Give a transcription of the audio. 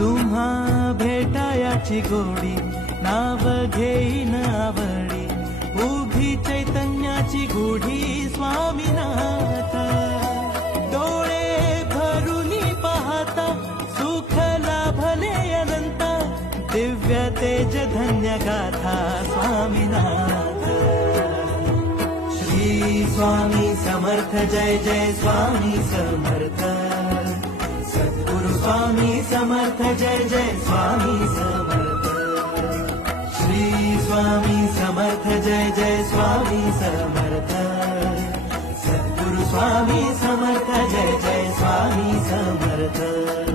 तुम्हा भेटायाची गोडी नाव घेईन आवडी उभी चैतन्याची गुढी स्वामीनाथ डोळे भरूनी पाहता सुख लाभले अनंत दिव्य तेज धन्य गाथा स्वामीनाथ श्री स्वामी समर्थ जय जय स्वामी समर्थ सद्गुरु स्वामी समर्थ जय जय स्वामी समर्थ श्री स्वामी समर्थ जय जय स्वामी समर्थ सद्गुरु स्वामी समर्थ जय जय स्वामी समर्थ।